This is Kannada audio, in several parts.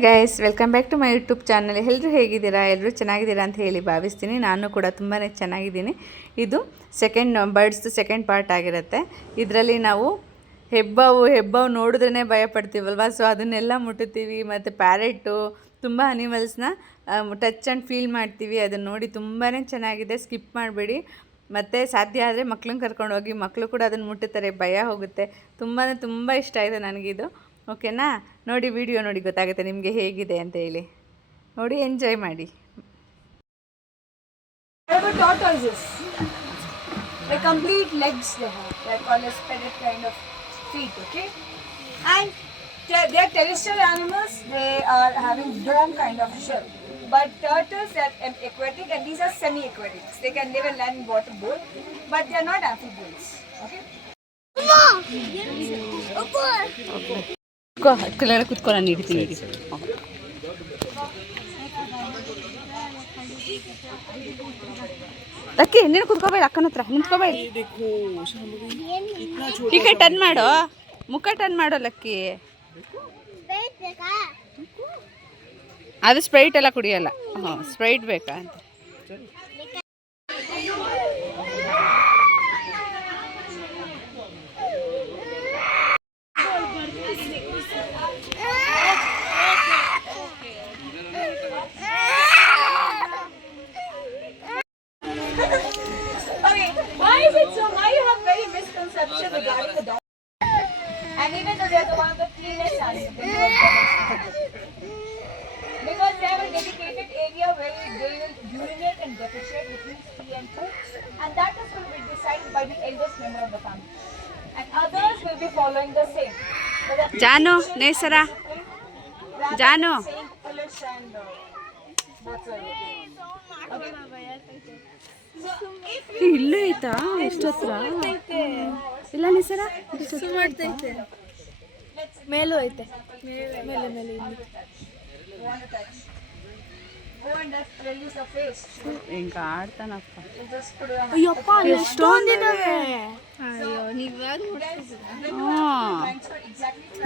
Guys, welcome back to my YouTube channel. ಎಲ್ಲರೂ ಹೇಗಿದ್ದೀರಾ? ಎಲ್ಲರೂ ಚೆನ್ನಾಗಿದ್ದೀರಾ ಅಂತ ಹೇಳಿ ಭಾವಿಸ್ತೀನಿ. ನಾನು ಕೂಡ ತುಂಬಾ ಚೆನ್ನಾಗಿದ್ದೀನಿ. ಇದು ಬರ್ಡ್ಸ್ ಸೆಕೆಂಡ್ ಪಾರ್ಟ್ ಆಗಿರುತ್ತೆ. ಇದರಲ್ಲಿ ನಾವು ಹೆಬ್ಬಾವು ನೋಡಿದ್ರೇ ಭಯ ಪಡ್ತೀವಲ್ವ, ಸೊ ಅದನ್ನೆಲ್ಲ ಮುಟ್ಟುತ್ತೀವಿ. ಮತ್ತು ಪ್ಯಾರೆಟು, ತುಂಬ ಅನಿಮಲ್ಸ್ನ ಟಚ್ ಆ್ಯಂಡ್ ಫೀಲ್ ಮಾಡ್ತೀವಿ. ಅದನ್ನು ನೋಡಿ ತುಂಬಾ ಚೆನ್ನಾಗಿದೆ. ಸ್ಕಿಪ್ ಮಾಡಬೇಡಿ. ಮತ್ತು ಸಾಧ್ಯ ಆದರೆ ಮಕ್ಳನ್ನ ಕರ್ಕೊಂಡು ಹೋಗಿ, ಮಕ್ಕಳು ಕೂಡ ಅದನ್ನು ಮುಟ್ಟುತ್ತಾರೆ, ಭಯ ಹೋಗುತ್ತೆ. ತುಂಬ ಇಷ್ಟ ಆಯಿತು ನನಗಿದು. ಓಕೆನಾ? ನೋಡಿ, ವಿಡಿಯೋ ನೋಡಿ, ಗೊತ್ತಾಗುತ್ತೆ ನಿಮಗೆ ಹೇಗಿದೆ ಅಂತ ಹೇಳಿ. ನೋಡಿ, ಎಂಜಾಯ್ ಮಾಡಿ. Tortoises, the complete legs they have. They're called as pediced kind of feet, okay? And they're terrestrial animals. They are having dome kind of shell. But turtles are aquatic, and these are semi-aquatics. They can live in land and water both, but they are not amphibians, okay? ಕುತ್ಕೊಳ್ಳ ನೀಡ್ತೀನಿ. ಅಕ್ಕಿ ನೀನು ಕುತ್ಕೋಬೇಡ, ಅಕ್ಕನ ಹತ್ರ ನಿಂತ್ಕೋಬೇಡ. ಈಗ ಟರ್ನ್ ಮಾಡೋ, ಮುಖ ಟರ್ನ್ ಮಾಡೋ ಲಕ್ಕಿ. ಅದು ಸ್ಪ್ರೈಟ್ ಎಲ್ಲ ಕುಡಿಯಲ್ಲ. ಸ್ಪ್ರೈಟ್ ಬೇಕಾ ಅಂತ. Regarding the dog, and even though they are one of the cleanest animals, because they have a dedicated area where they will urinate and defecate, which means pee and poop, and that is will be decided by the eldest member of the family, and others will be following the same. Jano, Nesara. Jano. ಇಲ್ಲೂ ಐತಾ? ಎಷ್ಟು ಹತ್ರ ಇಲ್ಲ ನಿಸರ? ಮೇಲೂ ಐತೆ, ಮೇಲೆ ಹಿಂಗ ಆಡ್ತಾನಪ್ಪ. ಅಯ್ಯಪ್ಪ, ಎಷ್ಟೊಂದಿದ್ದಾವೆ.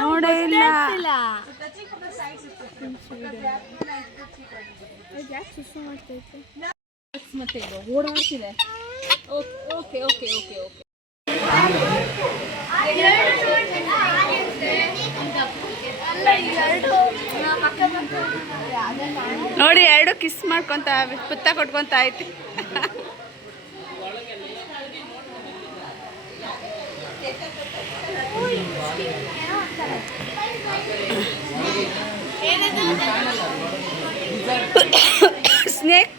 ನೋಡೇ ಇಲ್ಲ. ಮತ್ತೆ ಓಡಾಡ್ತಿದೆ. ಓಕೆ. ನೋಡಿ, ಎರಡು ಕಿಸ್ ಮಾಡ್ಕೊಂತ ಪುತ್ತ ಕೊಟ್ಕೊಂತ ಐತಿ. ಸ್ನೇಕ್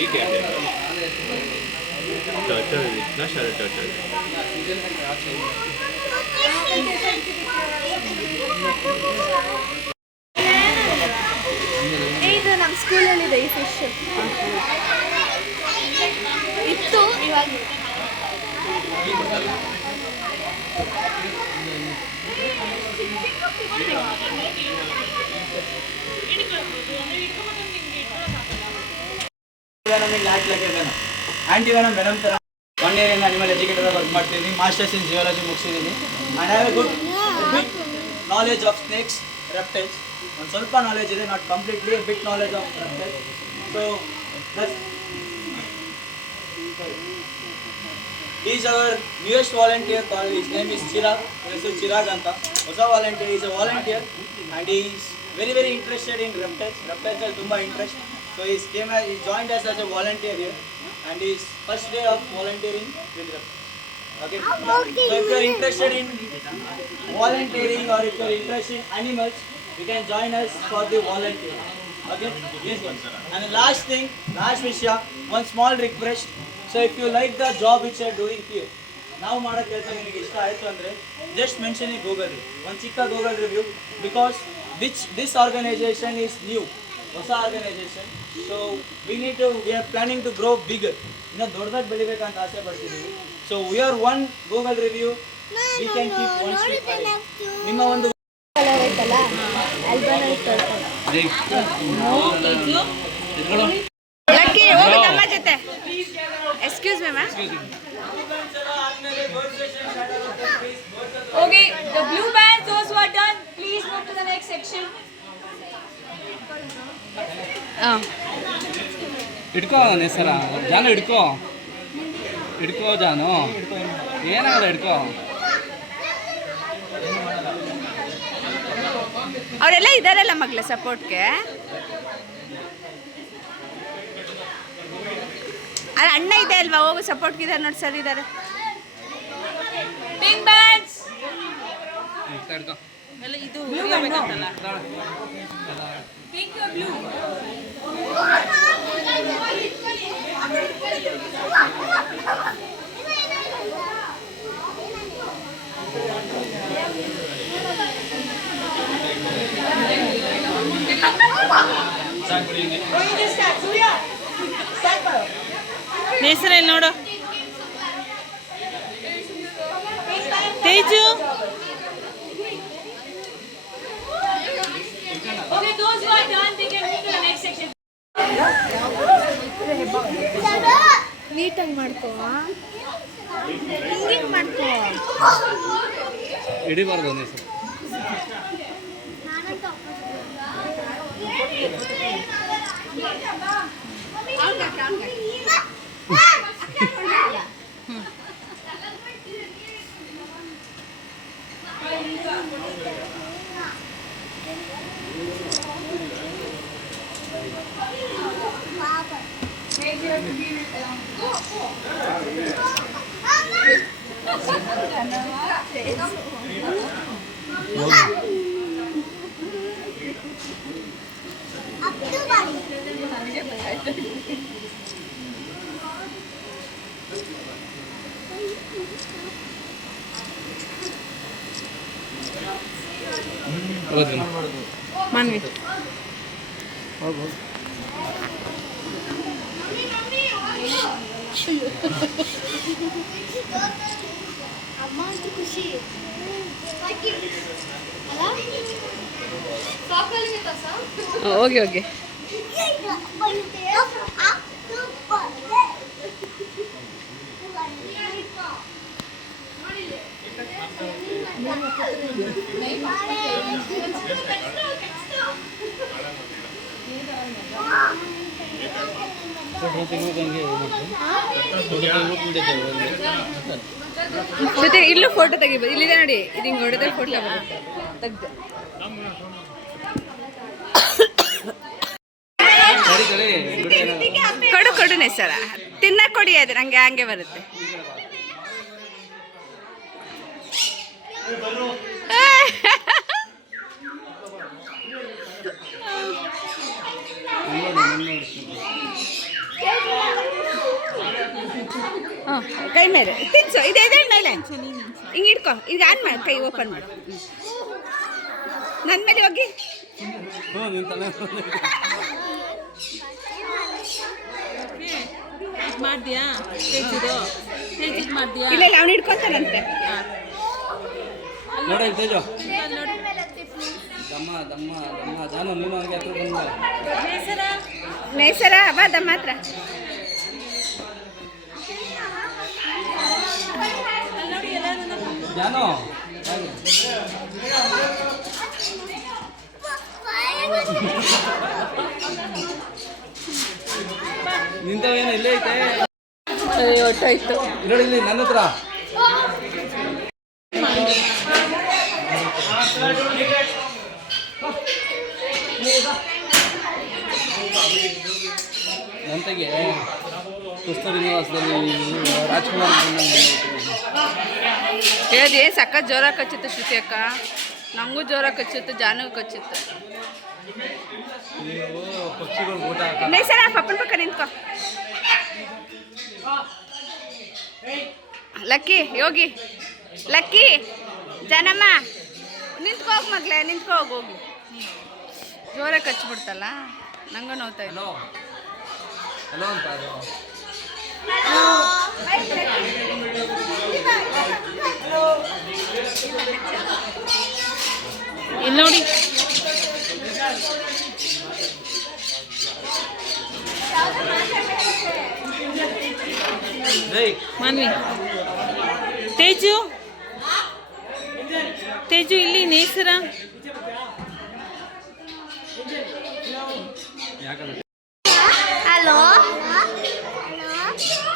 ये क्या है? टर्टल, इतना सारा टर्टल. ಇದು ನಮ್ಮ ಸ್ಕೂಲಲ್ಲಿದೆ ಈ ಫಿಶ್ ಇತ್ತು. ಇವಾಗ ಆಂಟಿವೆನಮ್ ವೆನಮ್ ಥರ 1 year in animal educator work ಮಾಡ್ತೀನಿ. ಮಾಸ್ಟರ್ಸ್ ಇನ್ ಜಿಯಾಲಜಿ ಮುಗಿಸಿದ್ದೀನಿ. And I have a good bit knowledge of snakes, reptiles. ಒಂದು ಸ್ವಲ್ಪ ನಾಲೆಜ್ ಇದೆ, not completely, bit knowledge of reptiles. So is our newest volunteer. Call his name is Chirag. ಹೆಸರು ಚಿರಾಗ್ ಅಂತ. ಹೊಸ volunteer. Is a volunteer and is very interested in reptiles. ರೆಪ್ಟೈಲ್ಸಲ್ಲಿ ತುಂಬ interest. So he joined us as a volunteer here, and his first day of volunteering with reptiles. Okay. So if you are interested in volunteering or if you are interested in animals, you can join us for the volunteer. Okay. Yes. And the last thing, last Vishya, one small request. So if you like the job which you are doing here, ನಾವು ಮಾಡೋ ಕೆಲಸ ನಿಮಗೆ ಇಷ್ಟ ಆಯಿತು ಅಂದರೆ ಜಸ್ಟ್ ಮೆನ್ಷನ್ ಇನ್ ಗೂಗಲ್ ಒಂದು ಚಿಕ್ಕ Google review because this organization is new, ಹೊಸ organization. So we are planning to grow bigger, ಇನ್ನೂ ದೊಡ್ಡದಾಗಿ ಬೆಳಿಬೇಕಂತ ಆಸೆ ಪಡ್ತಿದ್ದೀವಿ. So we are one Google review, we can keep one step ahead. ನಿಮ್ಮ ಒಂದು ಲಕ್ಕಿ ಹೋಗೋದಮ್ಮ ಜೊತೆ. Excuse me ma'am. Okay, the blue bands, those who are done, please move to the next section. ಹಾಂ ಹಿಡ್ಕೋ ನನ್ನ ಹೆಸರ ಜಾನು, ಹಿಡ್ಕೋ ಜಾನು, ಏನಾಗಲ್ಲ ಹಿಡ್ಕೋ. ಅವರೆಲ್ಲ ಇದ್ದಾರಲ್ಲ ಮಗಳ ಸಪೋರ್ಟ್ಗೆ. ಅಲ್ಲ ಅಣ್ಣ ಇದೆ ಅಲ್ವಾ, ಹೋಗು ಸಪೋರ್ಟ್ಗೆ ಇದ್ದಾರೆ ನೋಡಿ, ಸರ್ ಇದ್ದಾರೆ. Pink bands. ಹಿಡ್ಕೋ. Pink or blue? ಹೆಸರಲ್ಲಿ ನೋಡು Teju. Okay, those who are done, they can move to the next section. ನೀಟಾಗಿ ಮಾಡ್ಕೋ, ಹಿಂಗೆ ಮಾಡ್ಕೋ. ಹಿಡಿಬಾರ್ದು ನನ್ನ ಹೆಸರು. ಮಾನ್ವಿ ಹೋಗಿ ಹೋಗಿ. ಜೊತೆಗೆ ಇಲ್ಲೂ ಫೋಟೋ ತೆಗಿಬೋದು, ಇಲ್ಲಿದೆ ನೋಡಿ, ಇದು ಹಿಂಗೆ ಹೊಡೆದ್ರೆ ಫೋಟೋ ಬರುತ್ತೆ. ತೆಗ್ದು ಕೊಡು ಕೊಡುನೆ ಸರ, ತಿನ್ನ ಕೊಡಿ, ಅದು ಹಂಗೆ ಹಂಗೆ ಬರುತ್ತೆ. ಹಾಂ ಕೈ ಮೇಲೆ ತಿನ್ಸು, ಇದೆ ಇದೆ ಮೇಲೆ ಹಿಂಗೆ ಇಟ್ಕೊ, ಈಗ ಆನ್ ಮಾಡಿ, ಕೈ ಓಪನ್ ಮಾಡು, ನನ್ನ ಮೇಲೆ ಹೋಗಿ. ಮಾಡ್ದ್ಯಾ ಮಾಡ್ದ್ಯಾ ಇಲ್ಲ ಇಲ್ಲ, ಅವ್ನು ಹಿಡ್ಕೊತಾನಂತೆ. ನೋಡಿ ತೇಜು, ದಮ್ಮ ದಮ್ಮ ದಮ್ಮ ಜಾನು, ನೀನು ಹಂಗೆ ಹತ್ರ ಬಂದ. ನೇಸರ ಬಾ ದಮ್ಮ ಹತ್ರ. ಜಾನು ನಿಂತವೇನು ಇಲ್ಲೇ ಐತೆ ಹೊಟ್ಟೋಯ್ತು. ನೋಡಿ ಇಲ್ಲಿ ನನ್ನ ಹತ್ರ. ನಂತೆಗೆ ಕಸ್ತೂರಿ ನಿವಾಸದಲ್ಲಿ ರಾಜ್ಕುಮಾರ್ ಹೇಳಿ ಸಕ್ಕ ಜೋರಾಗಿ ಕಚ್ಚಿತ್ತು ಶ್ರುತಿ ಅಕ್ಕ, ನಮಗೂ ಜೋರಾಗಿ ಕಚ್ಚಿತ್ತು, ಜಾನುಗೂ ಕಚ್ಚಿತ್ತು. ನೀವು ಪಕ್ಷಿಗಳು ಊಟ ನೇಸರ ಪಪ್ಪನ ಪಕ್ಕ ನಿಂತ್ಕೊ. ಲಕ್ಕಿ ಯೋಗಿ ಲಕ್ಕಿ ಜನಮ್ಮ ನಿಂತ್ಕೋಗಿ ಮಗ್ಲೆ ನಿಂತ್ಕೋಗಿ ಹೋಗಿ ಜೋರಾಗಿ ಕಚ್ಬಿಡ್ತಲ್ಲ ನಂಗೂ ನೋವ್ತಾ ಇಲ್ಲ. ಹಲೋ ಅಂತ ಅದು ಇಲ್ಲಿ ನೋಡಿ ಮಾನ್ವಿ ತೇಜು ತೇಜು ಇಲ್ಲಿ ನೇಸರ ಹಲೋ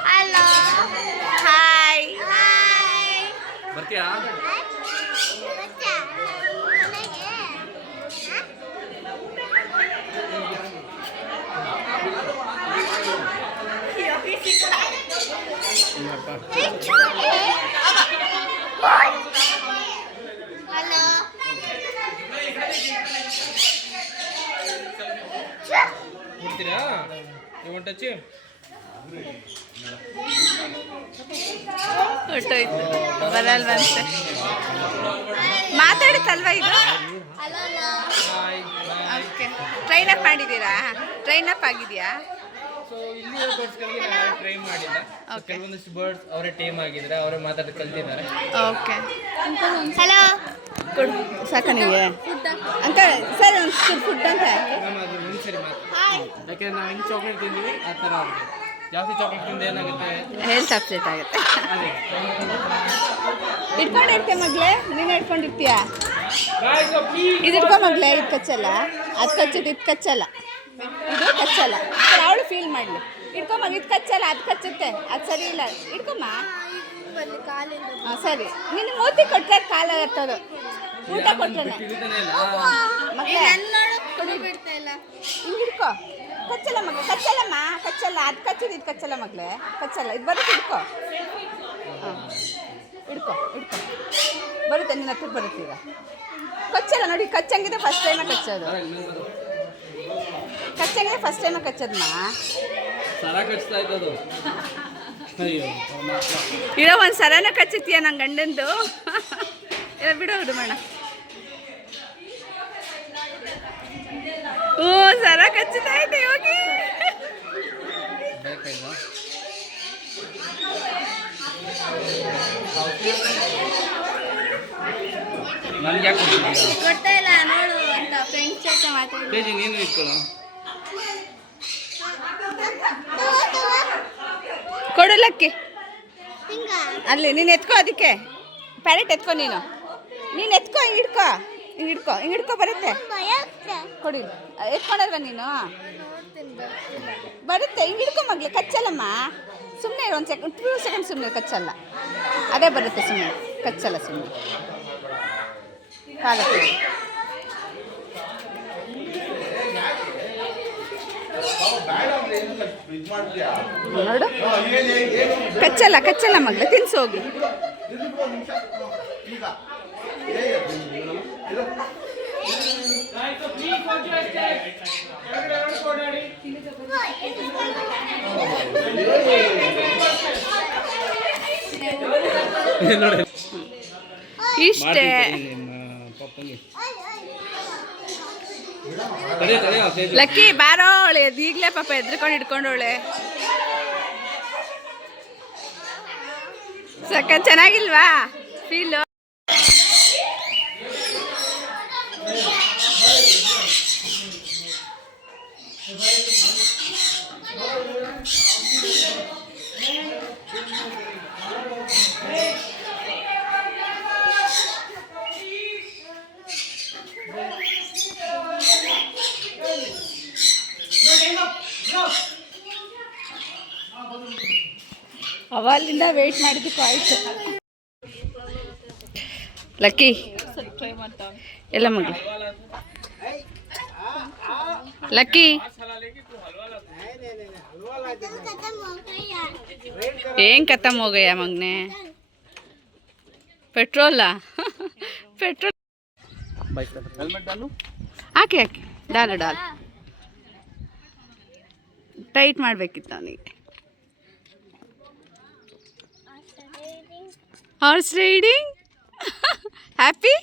ಹಲೋ ಹಾಯ್ ಬರ್ತೀಯಾ? ಬಿಡ್ತೀರಾ ನೀವು ಟಚ್ ಹೊಟ್ಟೋಯ್ತು ಬರಲ್ವಂತೆ ಮಾತಾಡುತ್ತಲ್ವಾ ಇದು ಓಕೆ ಟ್ರೈನ್ ಅಪ್ ಮಾಡಿದ್ದೀರಾ ಟ್ರೈನ್ ಅಪ್ ಆಗಿದೆಯಾ ಸೊ ಇಲ್ಲಿ ಬರ್ಡ್ಸ್ಗಳಿಗೆ ನಾನು ಟ್ರೈ ಮಾಡಿಲ್ಲ ಕೆಲವೊಂದಿಷ್ಟು ಬರ್ಡ್ಸ್ ಅವರೇ ಟೇಮ್ ಆಗಿದ್ದಾರೆ ಅವರೇ ಮಾತಾಡಿ ಕಲ್ತಿದ್ದಾರೆ. ಓಕೆ ಹಲೋ ಕೊಡು ಸಾಕ ನಿಮಗೆ ಅಂಕಲ್ ಸರ್ ಒಂದು ಫುಡ್ ಅಂತ ನಮ್ಮ ಅದು ಒಂದ್ಸರಿ ಮಾತು ಯಾಕೆಂದ್ರೆ ನಾವು ಹಿಂಗೆ ಚಾಕ್ಲೇಟ್ ತಿಂತೀವಿ ಆ ಥರ ಆಗುತ್ತೆ. ಜಾಸ್ತಿ ಚಾಕ್ಲೇಟ್ ತಿಂದು ಏನಾಗುತ್ತೆ ಹೆಲ್ತ್ ಅಪ್ಸೆಟ್ ಆಗುತ್ತೆ. ಅದೇ ಇಟ್ಕೊಂಡಿರ್ತೀಯ ಮಗ್ಲೆ ನೀನು ಇಟ್ಕೊಂಡಿರ್ತೀಯಾ ಇದು ಇಟ್ಕೊ ಮಗ್ಲೆ ಇದು ಕಚ್ಚಲ್ಲ ಅದು ಕಚ್ಚುತ್ತೆ ಇದು ಕಚ್ಚಲ್ಲ ಇದು ಕಚ್ಚಲ್ಲ ಅವಳು ಫೀಲ್ ಮಾಡಲಿ ಇಟ್ಕೊಮ್ಮ ಇದು ಕಚ್ಚಲ್ಲ ಅದು ಕಚ್ಚುತ್ತೆ ಅದು ಸರಿ ಇಲ್ಲ ಇಟ್ಕೊಮ್ಮ ಹಾಂ ಸರಿ ನಿನ್ನ ಮೂತಿ ಕೊಟ್ಟರೆ ಕಾಲು ಹತ್ತೋದು ಊಟ ಕೊಟ್ಟರೆ ತಿಂತಾನೆ ಇಲ್ಲ. ಮಗ್ಲೆ ಹಿಂಗೆ ಹಿಡ್ಕೊ ಕಚ್ಚಲ್ಲ ಮಗ್ಲೆ ಕಚ್ಚಲ್ಲಮ್ಮ ಕಚ್ಚಲ್ಲ ಅದು ಕಚ್ಚಿದ್ದು ಇದು ಕಚ್ಚಲ್ಲ ಮಗ್ಲೆ ಕಚ್ಚಲ್ಲ ಇದು ಬರುತ್ತೆ ಹಿಡ್ಕೊ ಹಾಂ ಹಿಡ್ಕೊ ಹಿಡ್ಕೊ ಬರುತ್ತೆ ನಿನ್ನ ಹತ್ರಕ್ಕೆ ಬರುತ್ತೆ ಈಗ ಕಚ್ಚಲ್ಲ ನೋಡಿ ಕಚ್ಚಂಗಿದೆ ಫಸ್ಟ್ ಟೈಮೇ ಕಚ್ಚೋದು ಕಚ್ಚಂಗಿದೆ ಫಸ್ಟ್ ಟೈಮೇ ಕಚ್ಚೋದಮ್ಮ ಸರ ಕಚ್ತಾ ಇದ್ದದು ಅಯ್ಯೋ ಇರೋ ಒಂದು ಸರನ ಕಚ್ಚುತ್ತೀಯ ನನ್ನ ಗಂಡಂದು ಬಿಡೋ ಬಿಡುಮಣ್ಣ ಓ ಸರ ಕಚ್ಚುತ್ತಾ ಇದೆ ಹೋಗಿ ಬೇಕಾಯ್ತಾ ನನಗೆ ಯಾಕೆ ಕೊಡ್ತಿದ್ದೀರಾ? ಕೊಡ್ತಾ ಇಲ್ಲ ನೋಡು ಅಂತ ಫ್ರೆಂಡ್ಸ್ ಜೊತೆ ಮಾತಾಡಿ ತೇಜಿ ನೀನು ಇಟ್ಕೊಳ್ಳೋ ಕೊಡು ಲಕ್ಕಿ ಅಲ್ಲಿ ನೀನು ಎತ್ಕೋ ಅದಕ್ಕೆ ಪ್ಯಾರೆಟ್ ಎತ್ಕೊ ನೀನು ಎತ್ಕೊ ಹಿಂಗೆ ಹಿಡ್ಕೊ ಹಿಂಗೆ ಹಿಡ್ಕೊ ಬರುತ್ತೆ ಕೊಡಿ ಎತ್ಕೊಂಡಲ್ವ ನೀನು ಬರುತ್ತೆ ಹಿಂಗೆ ಹಿಡ್ಕೊ ಮಗ್ಲಿ ಕಚ್ಚಲ್ಲಮ್ಮ ಸುಮ್ಮನೆ ಒಂದು ಸೆಕೆಂಡ್ 2 ಸೆಕೆಂಡ್ ಸುಮ್ಮನೆ ಕಚ್ಚಲ್ಲ ಅದೇ ಬರುತ್ತೆ ಸುಮ್ಮನೆ ಕಚ್ಚಲ್ಲ ಸುಮ್ಮನೆ ಕಾಲಕ್ಕೆ ನೋಡು ಕಚ್ಚಲ್ಲ ಮಗ್ಲ ತಿನ್ಸು ಹೋಗಿ ನೋಡಿ ಇಷ್ಟೇ ಪಪ್ಪಂಗೆ ತಡೆ ತಡೆ ಲಕ್ಕಿ ಬಾರೋಳೆ ಈಗಲೇ ಪಾಪ ಎದ್ರುಕೊಂಡು ಹಿಡ್ಕೊಂಡವಳೆ ಸಕ್ಕ ಚೆನ್ನಾಗಿಲ್ವಾ ಫೀಲು ಅವಲ್ಲಿಂದ ವೇಟ್ ಮಾಡಿದ್ದಕ್ಕೂ ಆಯ್ತು ಲಕ್ಕಿ ಎಲ್ಲ ಮಗ ಲಕ್ಕಿ ಏನ್ ಖತಮ್ हो गया मगने पेट्रोला पेट्रोल हेलमेट डालू ಹಾಕಿ ಡಾಲು ಟೈಟ್ ಮಾಡಬೇಕಿತ್ತು ಅವನಿಗೆ ಹಾರ್ಸ್ ರೈಡಿಂಗ್ ಹ್ಯಾಪಿ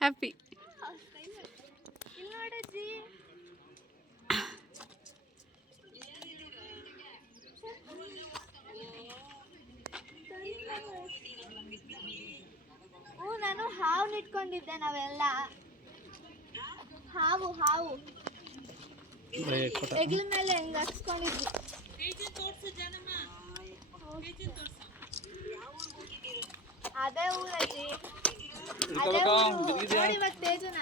ಹ್ಯಾಪಿ. ನಾನು ಹಾವು ಇಟ್ಕೊಂಡಿದ್ದೆ ನಾವೆಲ್ಲ ಹಾವು ಹೆಗ್ಲ ಮೇಲೆ ಹೆಂಗ್ ಹಚ್ಕೊಂಡಿದ್ವಿ. ಅದೇ ಊರಜ್ಜಿ ಅದೇ ಊರು. ನೋಡಿ ಇವಾಗ ತೇಜುನ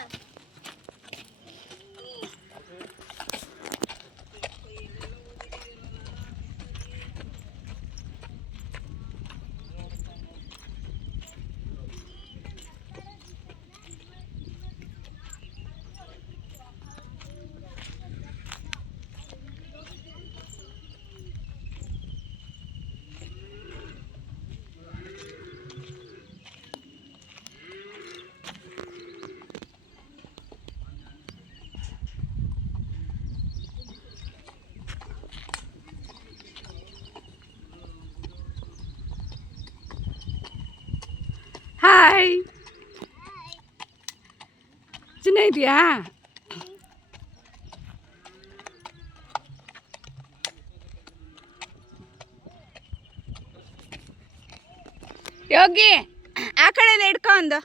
ಹಾಯ್ ಚೆನ್ನಾಗಿದೆಯಾ? ಯೋಗಿ ಆ ಕಡೆಯಿಂದ ಹಿಡ್ಕೊ ಒಂದು.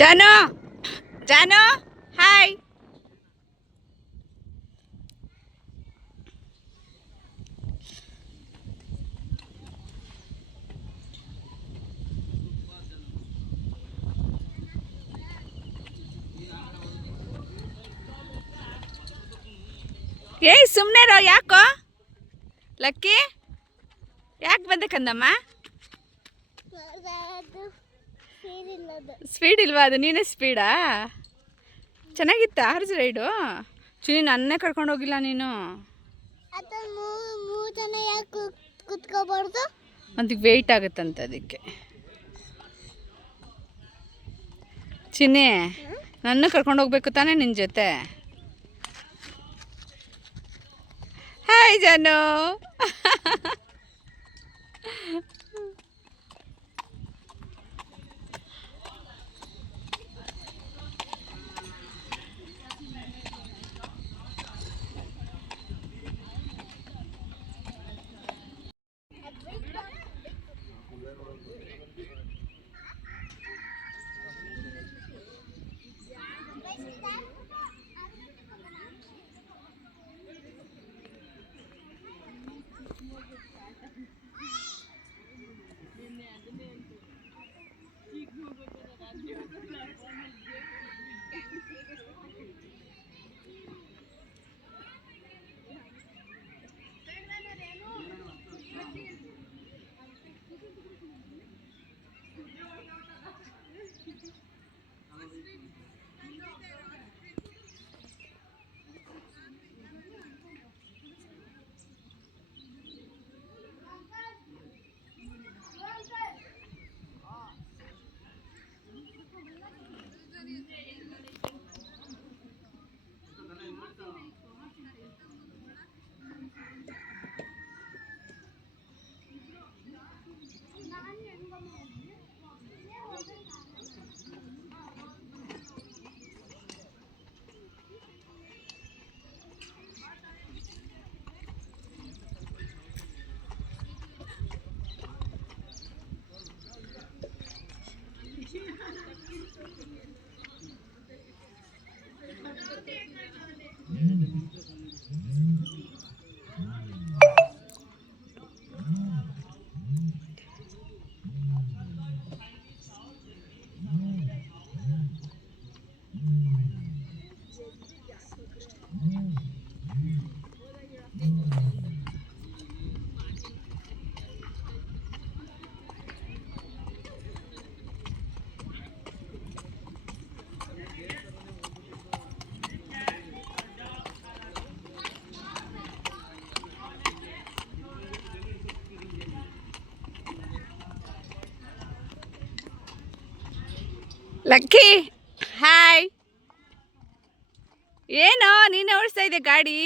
ಜಾನು ಜಾನು ಹಾಯ್. ಏಯ್ ಸುಮ್ಮನೆ ರೋ, ಯಾಕೋ ಲಕ್ಕಿ ಯಾಕೆ ಬಂದೆ ಕಂದಮ್ಮ? ಸ್ಪೀಡ್ ಇಲ್ವಾ? ಅದು ನೀನೇ ಸ್ಪೀಡಾ? ಚೆನ್ನಾಗಿತ್ತಾ ಹಾರ್ಸ್ ರೈಡು? ಚುನಿ ನನ್ನೇ ಕರ್ಕೊಂಡು ಹೋಗಿಲ್ಲ ನೀನು. ಕುತ್ಕೋಬಾರ್ದು, ಅದಕ್ಕೆ ವೆಯ್ಟ್ ಆಗುತ್ತಂತೆ ಅದಕ್ಕೆ. ಚಿನ್ನಿ ನನ್ನ ಕರ್ಕೊಂಡು ಹೋಗ್ಬೇಕು ತಾನೇ ನಿನ್ನ ಜೊತೆ? ಹಾಯ್ ಜಾನು. Lucky hi. ಏನೋ ನೀನೇ ಓಡಿಸ್ತಾ ಇದ್ದೆ ಗಾಡಿ.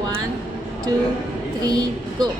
One, two, three, go.